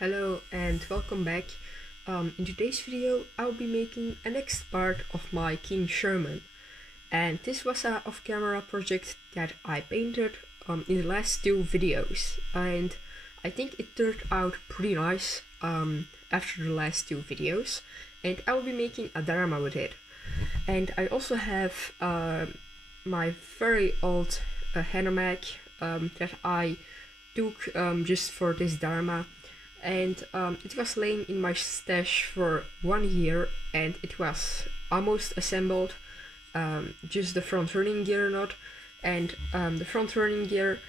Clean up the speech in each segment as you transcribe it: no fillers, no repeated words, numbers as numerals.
Hello and welcome back. In today's video I'll be making a next part of my King SHERMAN, and this was a off-camera project that I painted in the last two videos, and I think it turned out pretty nice after the last two videos, and I will be making a diorama with it. And I also have my very old hammock that I took just for this diorama, and it was laying in my stash for 1 year, and it was almost assembled, just the front running gear not, and the front running gear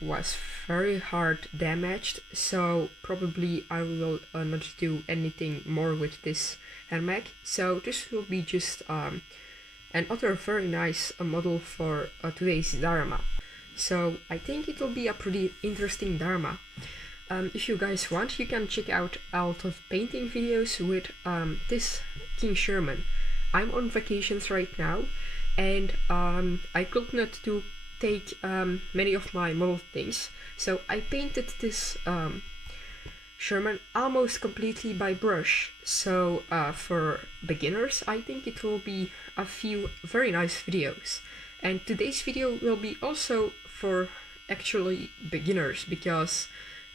was very hard damaged, so probably I will not do anything more with this hammock. So this will be just another very nice model for today's diorama. So I think it will be a pretty interesting diorama. If you guys want, you can check out a lot of painting videos with this King SHERMAN. I'm on vacations right now, and I could not take many of my model things, so I painted this SHERMAN almost completely by brush. So for beginners, I think it will be a few very nice videos. And today's video will be also for actually beginners, because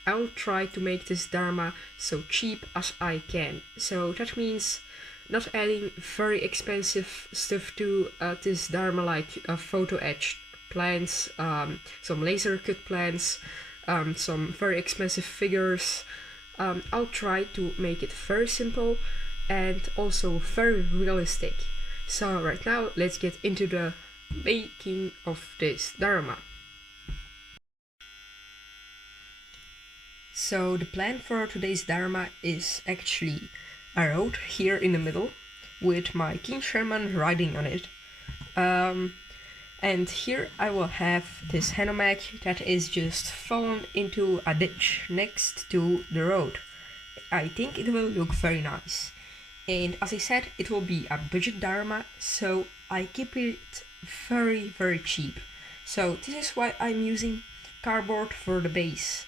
I'll try to make this diorama so cheap as I can. So that means not adding very expensive stuff to this diorama, like photo etched plants, some laser cut plants, some very expensive figures. I'll try to make it very simple and also very realistic. So right now let's get into the making of this diorama. So the plan for today's diorama is actually a road here in the middle with my King SHERMAN riding on it. And here I will have this hammock that is just fallen into a ditch next to the road. I think it will look very nice. And as I said, it will be a budget diorama, so I keep it very cheap. So this is why I'm using cardboard for the base.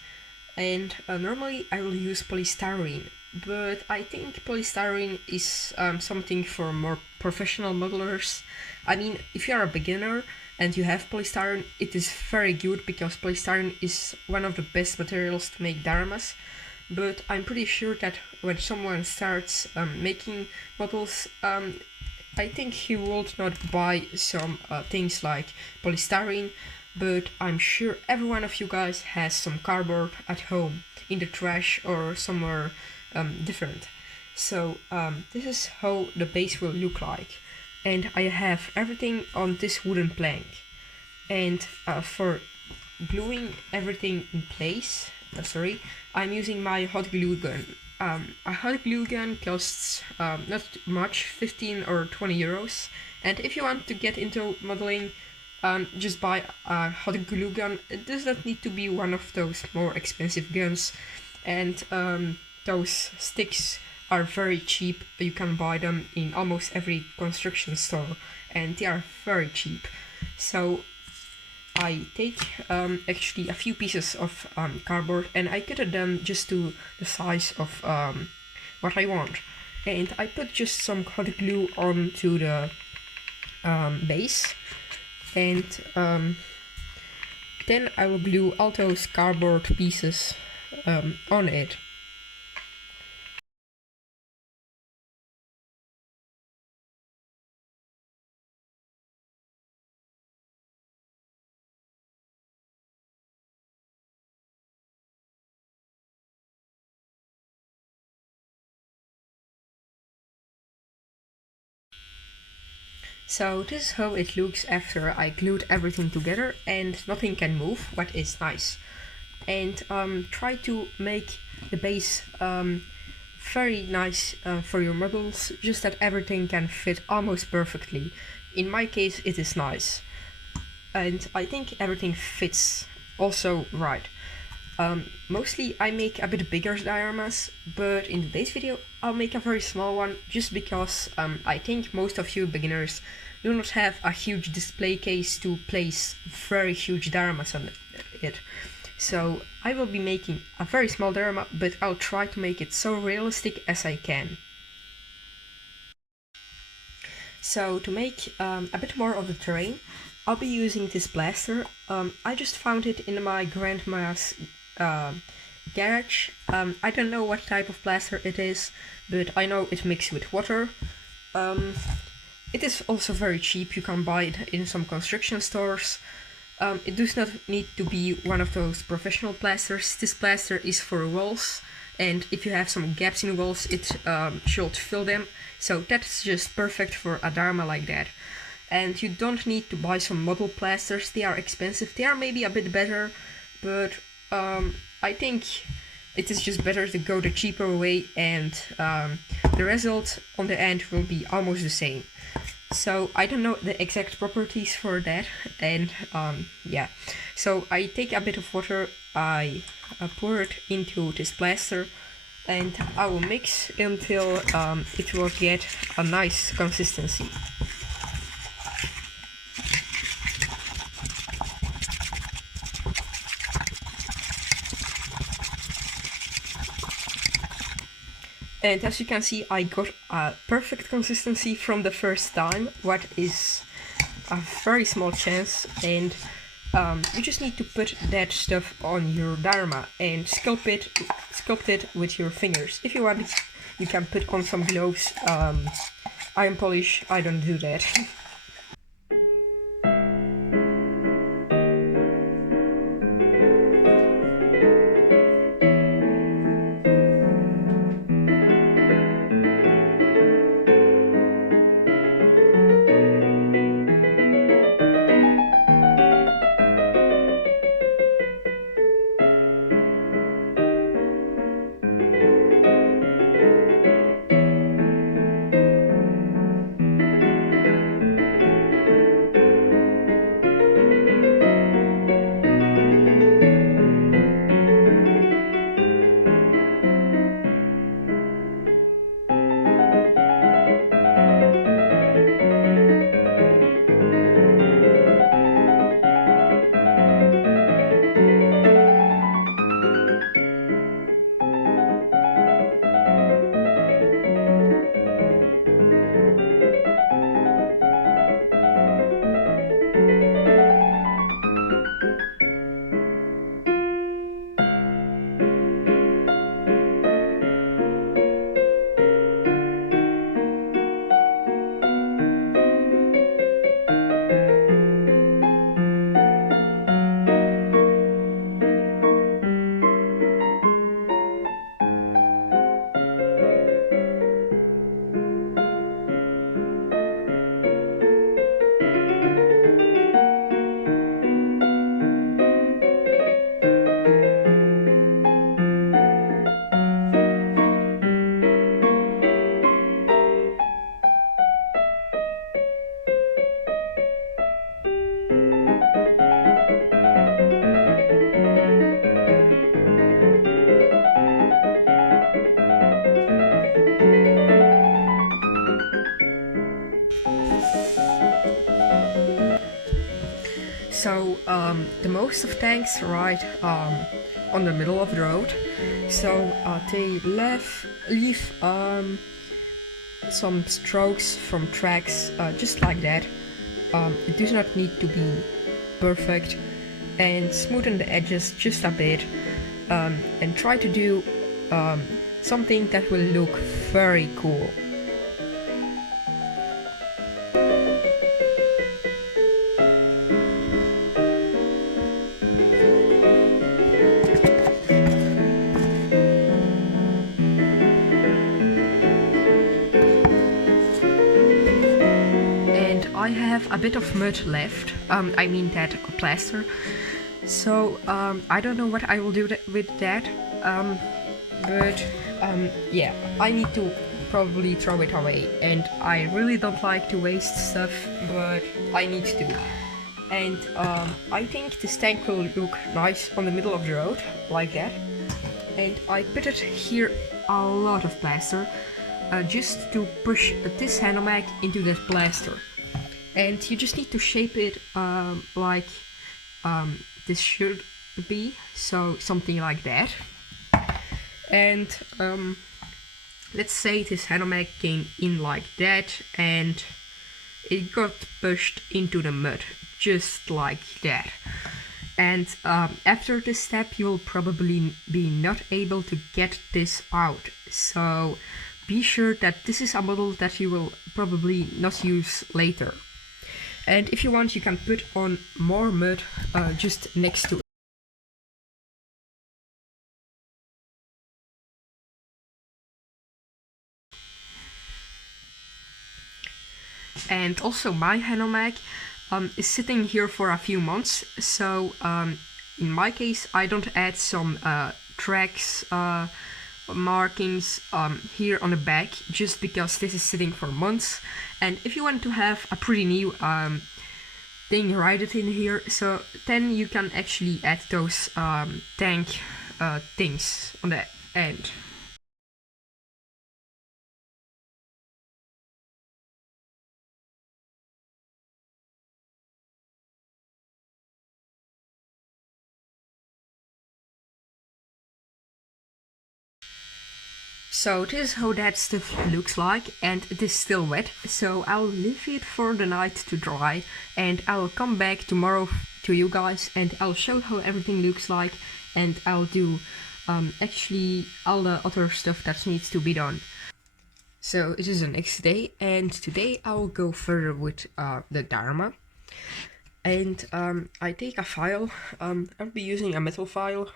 And normally I will use polystyrene, but I think polystyrene is something for more professional modelers. I mean, if you are a beginner and you have polystyrene, it is very good, because polystyrene is one of the best materials to make dioramas. But I'm pretty sure that when someone starts making models, I think he would not buy some things like polystyrene. But I'm sure every one of you guys has some cardboard at home, in the trash or somewhere different. So this is how the base will look like. And I have everything on this wooden plank. And for gluing everything in place, I'm using my hot glue gun. A hot glue gun costs not much, 15 or 20 euros. And if you want to get into modeling, just buy a hot glue gun. It does not need to be one of those more expensive guns, and those sticks are very cheap. You can buy them in almost every construction store, and they are very cheap. So I take actually a few pieces of cardboard, and I cut them just to the size of what I want, and I put just some hot glue onto the base. And then I will glue all those cardboard pieces on it. So this is how it looks after I glued everything together, and nothing can move, what is nice. And try to make the base very nice for your models, just that everything can fit almost perfectly. In my case it is nice, and I think everything fits also right. Mostly I make a bit bigger dioramas, but in today's video I'll make a very small one, just because I think most of you beginners do not have a huge display case to place very huge dioramas on it. So I will be making a very small diorama, but I'll try to make it so realistic as I can. So to make a bit more of the terrain, I'll be using this blaster. I just found it in my grandma's garage. I don't know what type of blaster it is, but I know it mixes with water. It is also very cheap. You can buy it in some construction stores. It does not need to be one of those professional blasters. This blaster is for walls, and if you have some gaps in walls, it should fill them. So that's just perfect for a diorama like that. And you don't need to buy some model plasters. They are expensive. They are maybe a bit better, but I think it is just better to go the cheaper way, and the result on the end will be almost the same. So I don't know the exact properties for that, and yeah. So I take a bit of water, I pour it into this plaster, and I will mix until it will get a nice consistency. And as you can see, I got a perfect consistency from the first time, what is a very small chance, and you just need to put that stuff on your diorama and sculpt it with your fingers. If you want, you can put on some gloves. Iron polish, I don't do that. So the most of tanks ride on the middle of the road, so they leave some strokes from tracks just like that. It does not need to be perfect, and smoothen the edges just a bit, and try to do something that will look very cool. I have a bit of mud left, I mean that plaster, so I don't know what I will do with that, but yeah, I need to probably throw it away, and I really don't like to waste stuff, but I need to. And I think this tank will look nice on the middle of the road, like that, and I put it here a lot of plaster, just to push this handle mag into that plaster. And you just need to shape it like this should be. so something like that. And let's say this hammock came in like that and it got pushed into the mud, just like that. And after this step you will probably be not able to get this out, so be sure that this is a model that you will probably not use later. And if you want, you can put on more mud just next to it. And also my hammock is sitting here for a few months, so in my case I don't add some tracks markings here on the back, just because this is sitting for months. And if you want to have a pretty new thing right in here, so then you can actually add those tank things on the end. So this is how that stuff looks like, and it is still wet, so I'll leave it for the night to dry, and I'll come back tomorrow to you guys and I'll show how everything looks like, and I'll do actually all the other stuff that needs to be done. So it is the next day, and today I'll go further with the diorama. And I take a file. I'll be using a metal file.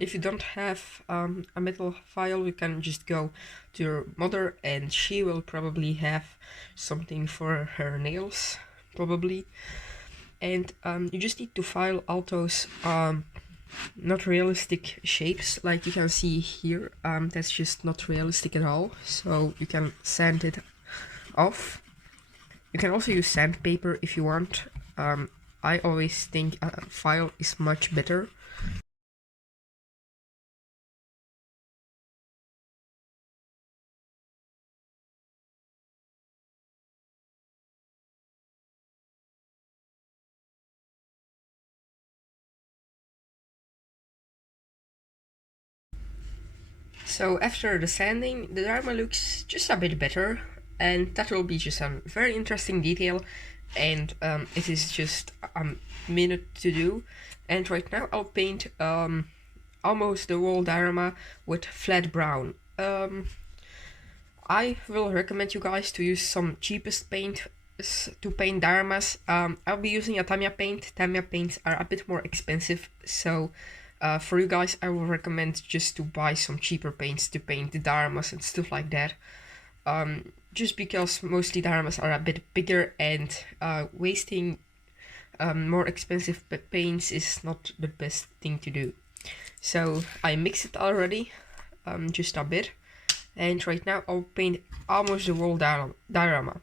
If you don't have a metal file, you can just go to your mother and she will probably have something for her nails, probably. And you just need to file all those not realistic shapes, like you can see here. That's just not realistic at all, so you can sand it off. You can also use sandpaper if you want. I always think a file is much better. So after the sanding, the diorama looks just a bit better, and that will be just a very interesting detail, and it is just a minute to do. And right now I'll paint almost the whole diorama with flat brown. I will recommend you guys to use some cheapest paint to paint dioramas. I'll be using a Tamiya paint. Tamiya paints are a bit more expensive, so for you guys I will recommend just to buy some cheaper paints to paint the dioramas and stuff like that. Just because mostly dioramas are a bit bigger, and wasting more expensive paints is not the best thing to do. So I mix it already, just a bit, and right now I'll paint almost the whole diorama.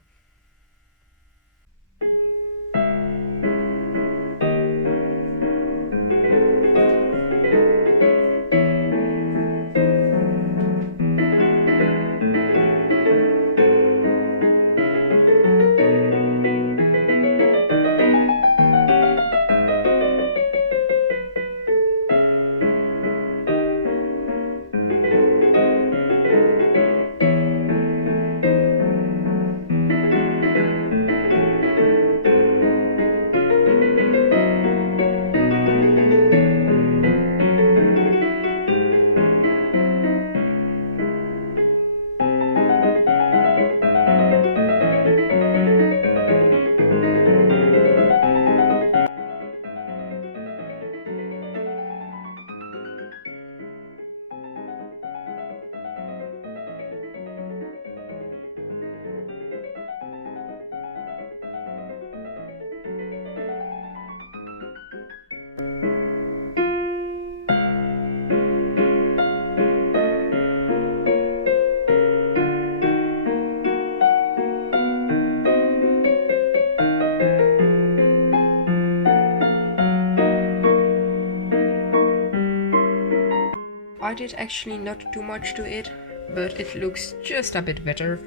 I did actually not too much to it, but it looks just a bit better.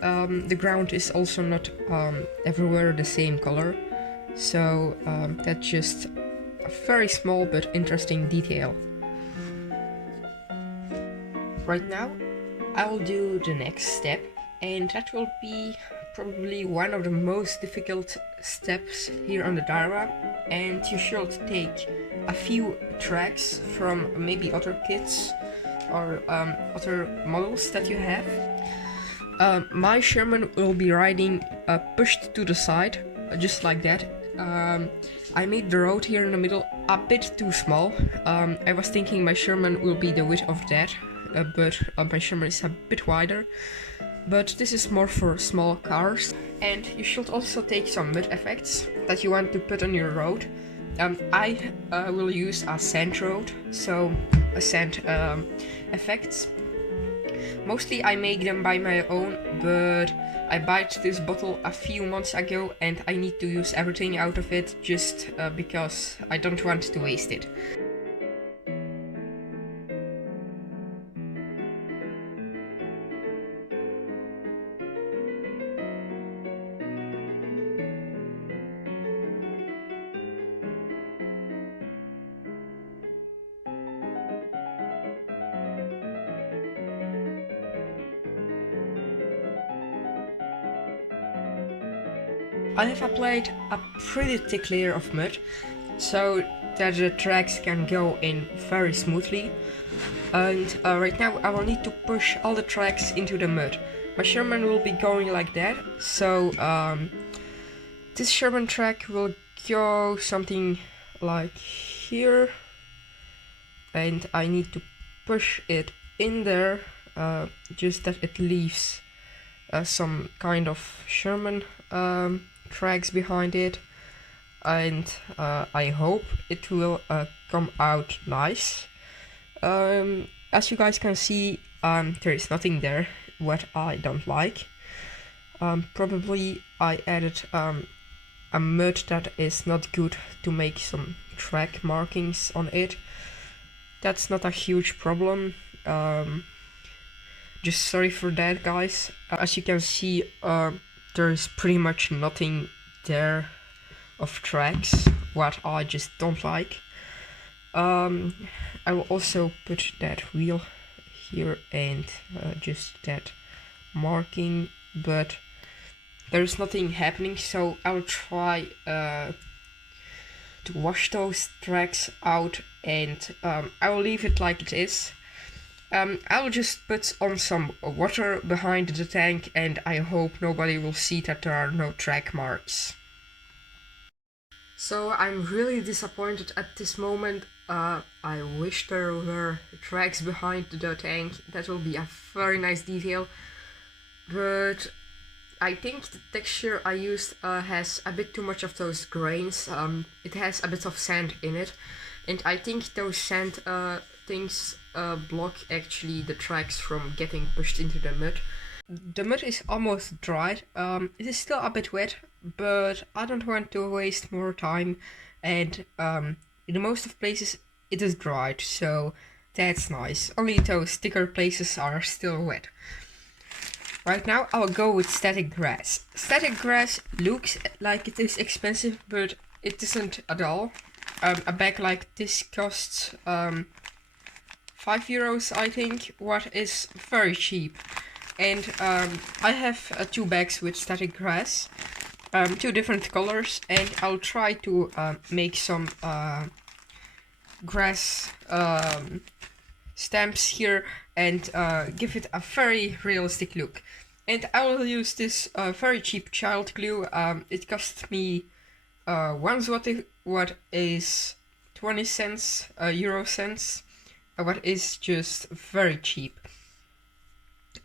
The ground is also not everywhere the same color, so that just very small but interesting detail. Right now I will do the next step, and that will be probably one of the most difficult steps here on the diorama. And you should take a few tracks from maybe other kits or other models that you have. My Sherman will be riding pushed to the side, just like that. I made the road here in the middle a bit too small. I was thinking my Sherman will be the width of that, but my Sherman is a bit wider. But this is more for small cars. And you should also take some mud effects that you want to put on your road. I will use a sand road, so a sand effects. Mostly I make them by my own, but I bought this bottle a few months ago and I need to use everything out of it just because I don't want to waste it. I have applied a pretty thick layer of mud, so that the tracks can go in very smoothly. And right now I will need to push all the tracks into the mud. My Sherman will be going like that, so this Sherman track will go something like here, and I need to push it in there, just that it leaves some kind of Sherman tracks behind it, and I hope it will come out nice. As you guys can see, there is nothing there what I don't like. Probably I added a mud that is not good to make some track markings on it. That's not a huge problem. Just sorry for that, guys. As you can see, there is pretty much nothing there of tracks, what I just don't like. I will also put that wheel here and just that marking, but there's nothing happening, so I'll try to wash those tracks out, and I will leave it like it is. I'll just put on some water behind the tank, and I hope nobody will see that there are no track marks. So I'm really disappointed at this moment. I wish there were tracks behind the tank. That will be a very nice detail. But I think the texture I used has a bit too much of those grains. It has a bit of sand in it. And I think those sand things block actually the tracks from getting pushed into the mud. The mud is almost dried. It is still a bit wet, but I don't want to waste more time, and in most of places it is dried, so that's nice. Only those thicker places are still wet. Right now I'll go with static grass. Static grass looks like it is expensive, but it isn't at all. A bag like this costs €5, I think, what is very cheap. And I have 2 bags with static grass, 2 different colors, and I'll try to make some grass stamps here and give it a very realistic look. And I will use this very cheap child glue. It cost me 1 zloty, what is 20 cents, euro cents, what is just very cheap.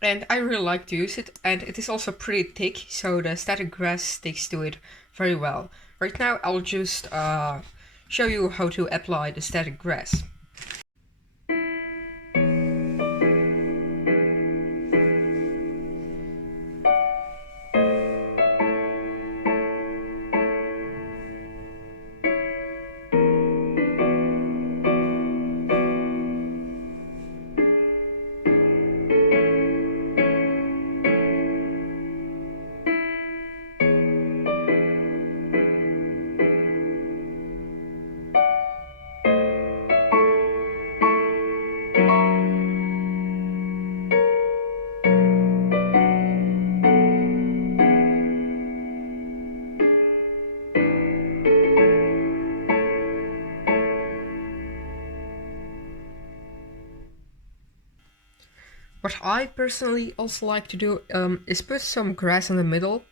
And I really like to use it, and it is also pretty thick, so the static grass sticks to it very well. Right now I'll just show you how to apply the static grass. What I personally also like to do is put some grass in the middle,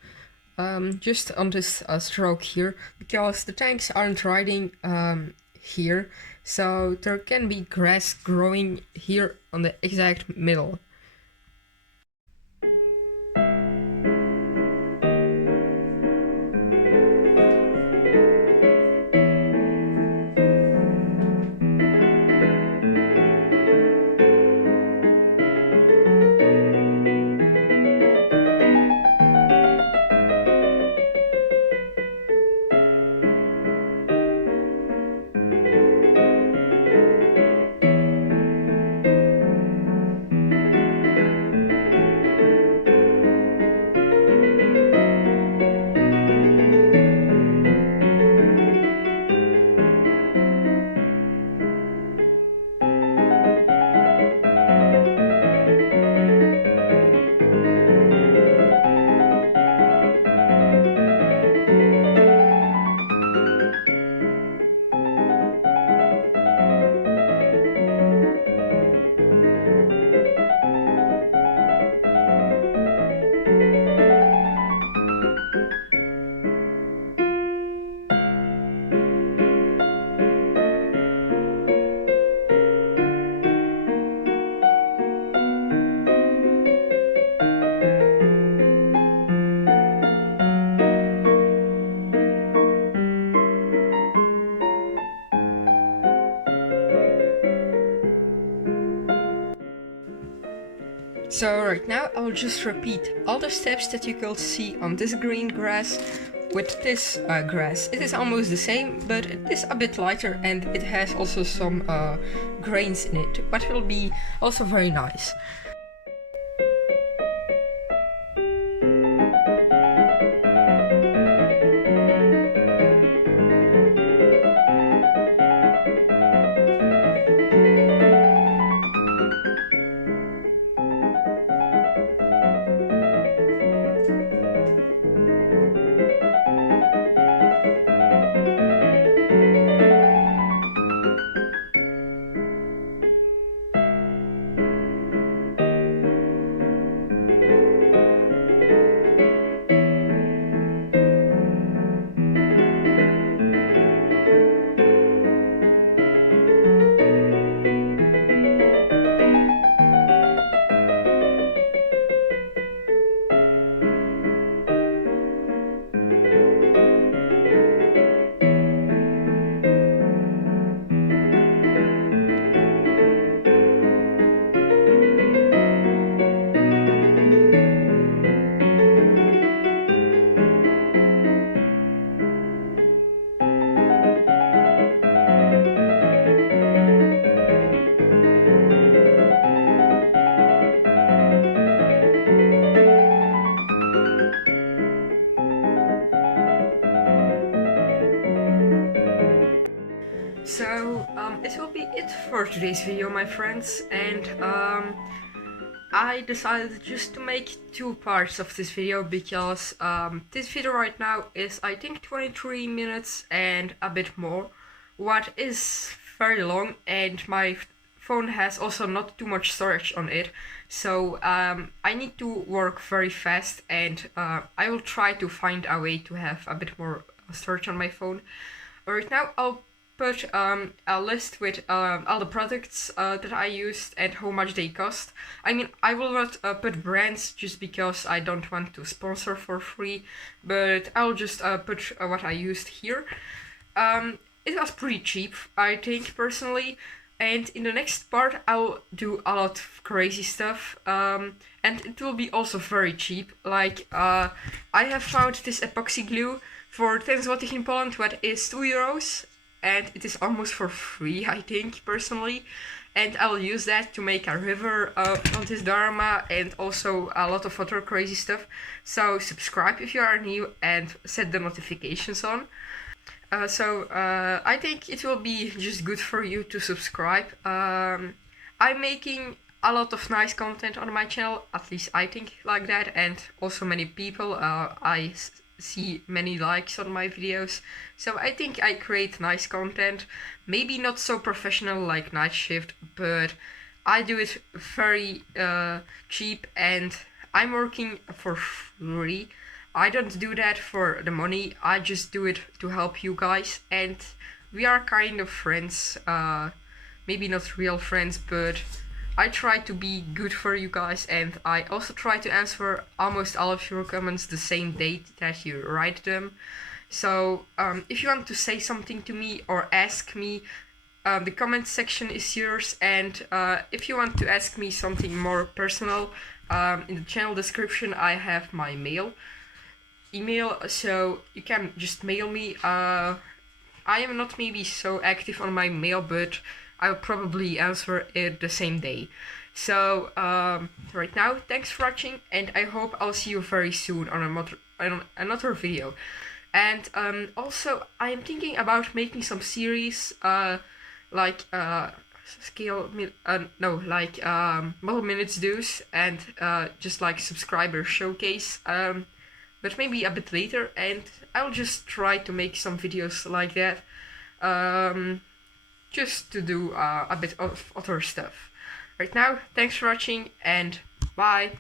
just on this stroke here, because the tanks aren't riding here, so there can be grass growing here on the exact middle. So right now I'll just repeat all the steps that you could see on this green grass with this grass. It is almost the same, but it is a bit lighter and it has also some grains in it, but will be also very nice. So it will be it for today's video, my friends, and I decided just to make two parts of this video because this video right now is, I think, 23 minutes and a bit more, what is very long, and my phone has also not too much storage on it, so I need to work very fast, and I will try to find a way to have a bit more storage on my phone. Right now I'll put a list with all the products that I used and how much they cost. I mean, I will not put brands just because I don't want to sponsor for free, but I'll just put what I used here. It was pretty cheap, I think, personally, and in the next part I'll do a lot of crazy stuff, and it will be also very cheap. Like, I have found this epoxy glue for 10 zlotych in Poland, what is €2, and it is almost for free, I think, personally. And I'll use that to make a river on this diorama and also a lot of other crazy stuff. So subscribe if you are new and set the notifications on. I think it will be just good for you to subscribe. I'm making a lot of nice content on my channel, at least I think like that, and also many people. I see many likes on my videos, so I think I create nice content. Maybe not so professional like Night Shift, but I do it very cheap, and I'm working for free. I don't do that for the money. I just do it to help you guys, and we are kind of friends. Maybe not real friends, but I try to be good for you guys, and I also try to answer almost all of your comments the same date that you write them. So if you want to say something to me or ask me, the comment section is yours. And if you want to ask me something more personal, in the channel description I have my email, so you can just mail me. I am not maybe so active on my mail, but I'll probably answer it the same day. So right now, thanks for watching, and I hope I'll see you very soon on another video. And also, I am thinking about making some series, like model minutes dues, and just like subscriber showcase. But maybe a bit later, and I'll just try to make some videos like that. Just to do a bit of other stuff. Right now, thanks for watching, and bye!